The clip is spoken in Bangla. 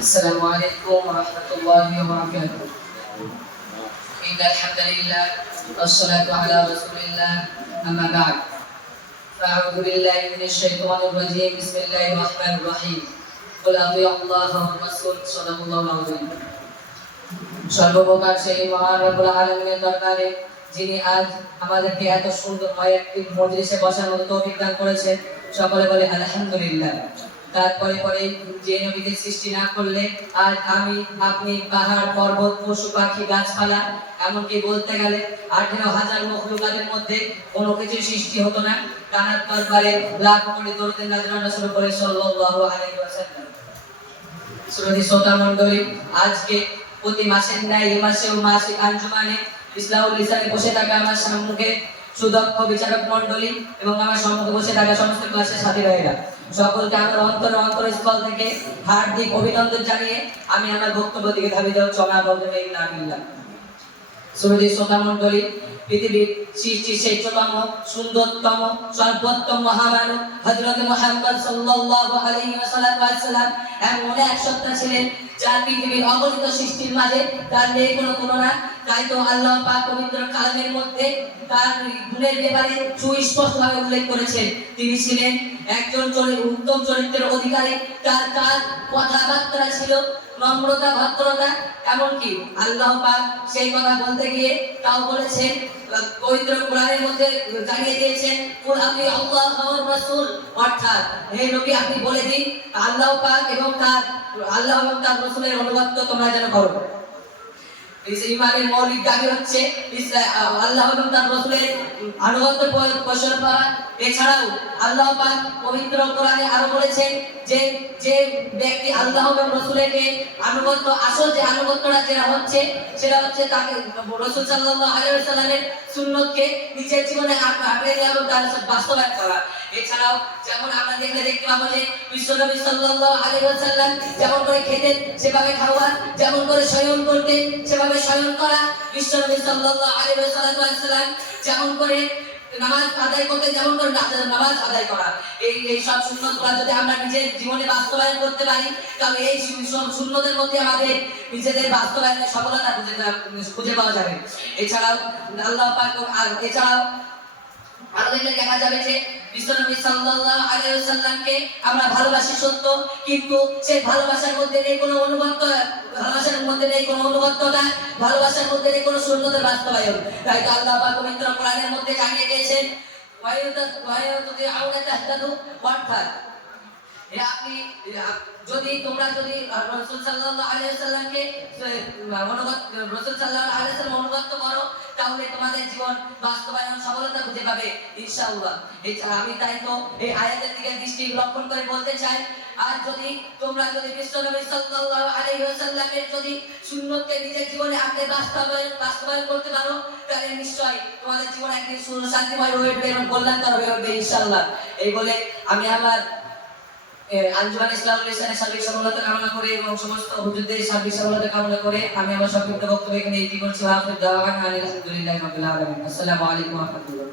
السلام عليكم ورحمة الله وبركاته إن الحمد لله والصلاة على رسول الله أما بعد فأعوذ بالله من الشيطان الرجيم بسم الله الرحمن الرحيم قل أطيعوا الله والرسول صدق الله العظيم সর্বপ্রকার সেই মহান রব্বুল আলামিনের দরবারে যিনি আজ আমাদেরকে এত সুন্দরময় একটি মজলিসে বসার মতো তৌফিক দান করেছেন সকলে বলে আলহামদুলিল্লাহ তারপরে পরে যে নবীকে সৃষ্টি না করলে আর আমি, আপনি, পাহাড়, পর্বত, পশু, পাখি, গাছপালা, এমনকি বলতে গেলে আঠেরো হাজার মখলুকাতের মধ্যে কোনো কিছু সৃষ্টি হতো না। তার দরবারে লাখ কোটি দরুদের নাজরানা শুরু করে আলাইহি শ্রোতি শ্রোতা মণ্ডলী, আজকে প্রতি মাসের ন্যায় এই মাসেও মাসিক আঞ্জুমানে ইসলামুল ইসলামে বসে থাকা আমার সম্মুখে সুদক্ষ বিচারক মণ্ডলী এবং আমার সম্মুখে বসে থাকা সমস্ত ক্লাসের সাথী ভাইরা সকলকে আমার অন্তর অন্তরস্থল থেকে হার্দিক অভিনন্দন জানিয়ে আমি আমার বক্তব্য দিকে ধাবিত চলা বদলে না দিলাম শ্রোতি শ্রোতা মন্ডলী পৃথিবীর সৃষ্টি শ্রেষ্ঠতম, সুন্দরতম, সর্বোত্তম মহামানব হজরত মোহাম্মদ সাল্লাল্লাহু আলাইহি ওয়াসাল্লাম, এমন এক সত্তা ছিলেন যার পৃথিবীর অগণিত সৃষ্টির মাঝে তার নেই কোনো তুলনা, তাই তো আল্লাহ পাক পবিত্র কালামের মধ্যে তার গুণের ব্যাপারে সুস্পষ্টভাবে উল্লেখ করেছেন। তিনি ছিলেন একজন চরি- উত্তম চরিত্রের অধিকারী, তার কাজ কথাবার্তা ছিল, নম্রতা, ভদ্রতা, এমনকি আল্লাহ পাক সেই কথা বলতে গিয়ে তাও বলেছেন, পবিত্র কোরআনের মধ্যে জানিয়ে দিয়েছেন আপনি অর্থাৎ, হে নবী, আপনি বলে দিন, আল্লাহ পাক এবং তার আল্লাহ এবং তার রসুলের অনুবাদ তোমরা যেন করো। ইমানের মৌলিক দাবি হচ্ছে আল্লাহ এবং তার রসুলের আনুগত্য পোষণ করা এছাড়াও আল্লাহ পাক পবিত্র কোরআনে আরও বলেছেন যে যে ব্যক্তি আল্লাহ এবং রাসূলেরকে আনুগত্য, আসল যে আনুগত্যটা যেটা হচ্ছে, সেটা হচ্ছে তাকে রাসূল আলাইহি ওয়াসাল্লামের সুন্নতকে নিজের জীবনে আঁক- আঁকড়ে নেওয়া এবং তার বাস্তবায়ন করা। এছাড়াও যেমন আমরা দেখলে দেখতে পাবো যে বিশ্বনবী আলাইহি ওয়াসাল্লাম যেমন করে খেতেন, সেভাবে খাওয়া যেমন করে শয়ন করতেন, সেভাবে শয়ন করা। বিশ্বনবী আলাইহি ওয়াসাল্লাম যেমন করে নামাজ আদায় করতে যেমন করে নামাজ আদায় করা। এই এই সব সুন্নতগুলো যদি আমরা নিজের জীবনে বাস্তবায়ন করতে পারি, তাহলে এই সুন্নতের মধ্যে আমাদের নিজেদের বাস্তবায়নের সফলতা খুঁজে খুঁজে পাওয়া যাবে। এছাড়াও আল্লাহ পাক আর এছাড়াও দেখলে দেখা যাবে যে বিশ্বনবী সাল্লাল্লাহু আলাইহি ওয়াসাল্লামকে আমরা ভালোবাসি সত্য কিন্তু সেই ভালোবাসার মধ্যে নেই কোনো অনুগত্য ভালোবাসার মধ্যে নেই কোনো অনুগত্যতা ভালোবাসার মধ্যে নেই কোনো শূন্যতার বাস্তবায়ন। তাই তো আল্লাহ পাক পবিত্র কোরআনের মধ্যে জানিয়ে দিয়েছেন অর্থাৎ আপনি যদি তোমরা যদি রাসূল সাল্লাল্লাহু আলাইহি ওয়াসাল্লামকে অনুগত রাসূল সাল্লাল্লাহু তাহলে তোমাদের জীবন বাস্তবায়ন সফলতা খুঁজে পাবে, ইনশাআল্লাহ। এছাড়া আমি তাই তো এই আয়াতের দিকে দৃষ্টি লক্ষণ করে বলতে চাই। আর যদি তোমরা যদি বিশ্বনবী সাল্লাল্লাহু আলাইহি ওয়াসাল্লামের যদি সুন্নতকে নিজের জীবনে আঁকড়ে বাস্তবায়ন বাস্তবায়ন করতে পারো, তাহলে নিশ্চয় তোমাদের জীবন একদিন সুন্দর, শান্তিময় হয়ে উঠবে এবং কল্যাণকর হয়ে উঠবে ইনশাআল্লাহ। এই বলে আমি আমার আঞ্জুমান ইসলাম ইসলামের সার্বিক সফলতা কামনা করে এবং সমস্ত হুজুরদের সার্বিক সফলতা কামনা করে আমি আমার সংক্ষিপ্ত বক্তব্য এখানে এটি করছি। আলহামদুলিল্লাহি আসসালামু আলাইকুম রাহমাতুল্লাহ।